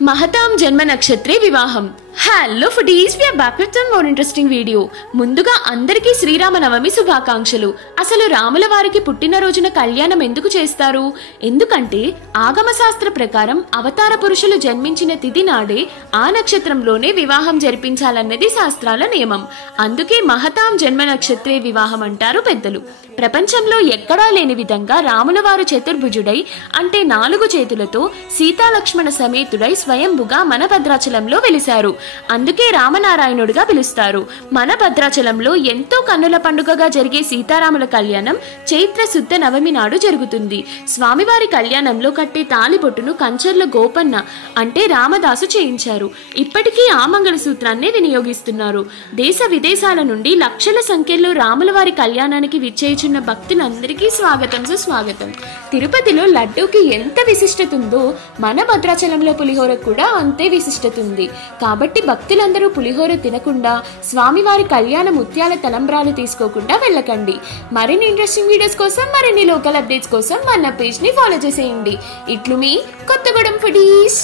మహతాం జన్మ నక్షత్రే వివాహం. Hello foodies, we are back with some more interesting video. ముందుగా అందరికీ శ్రీరామనవమి శుభాకాంక్షలు. అసలు రాముల వారికి పుట్టినరోజున కళ్యాణం ఎందుకు చేస్తారు? ఎందుకంటే ఆగమ శాస్త్ర ప్రకారం అవతార పురుషులు జన్మించిన తిథి నాడే ఆ నక్షత్రంలోనే వివాహం జరిపించాలన్నది శాస్త్రాల నియమం. అందుకే మహతాం జన్మ నక్షత్రే వివాహం అంటారు పెద్దలు. ప్రపంచంలో ఎక్కడా లేని విధంగా రాముల వారు చతుర్భుజుడై అంటే 4 చేతులతో సీతాలక్ష్మణ సమేతుడై స్వయంభుగా మన భద్రాచలంలో వెలిశారు. అందుకే రామనారాయణుడిగా పిలుస్తారు. మన భద్రాచలంలో ఎంతో కన్నుల పండుగగా జరిగే సీతారాముల కళ్యాణం చైత్ర శుద్ధ నవమి నాడు జరుగుతుంది. స్వామివారి కళ్యాణంలో కట్టే తాలిబొట్టును కంచర్ల గోపన్న అంటే రామదాసు చేయించారు. ఇప్పటికీ ఆ మంగళసూత్రాన్నే వినియోగిస్తున్నారు. దేశ విదేశాల నుండి లక్షల సంఖ్యలో రాముల వారి కళ్యాణానికి విచ్చేయుచున్న భక్తులందరికీ స్వాగతం సుస్వాగతం. తిరుపతిలో లడ్డూకి ఎంత విశిష్టత ఉందో మన భద్రాచలంలో పులిహోరకు కూడా అంతే విశిష్టత ఉంది. కాబట్టి భక్తులందరూ పులిహోర తినకుండా స్వామివారి కళ్యాణ ముత్యాల తలంబ్రాలు తీసుకోకుండా వెళ్ళకండి. మరిన్ని ఇంట్రెస్టింగ్ వీడియోస్ కోసం, మరిన్ని లోకల్ అప్డేట్స్ కోసం మన పేజ్ ని ఫాలో చేసేయండి. ఇట్లు మీ కొత్తగూడెం ఫుడీస్.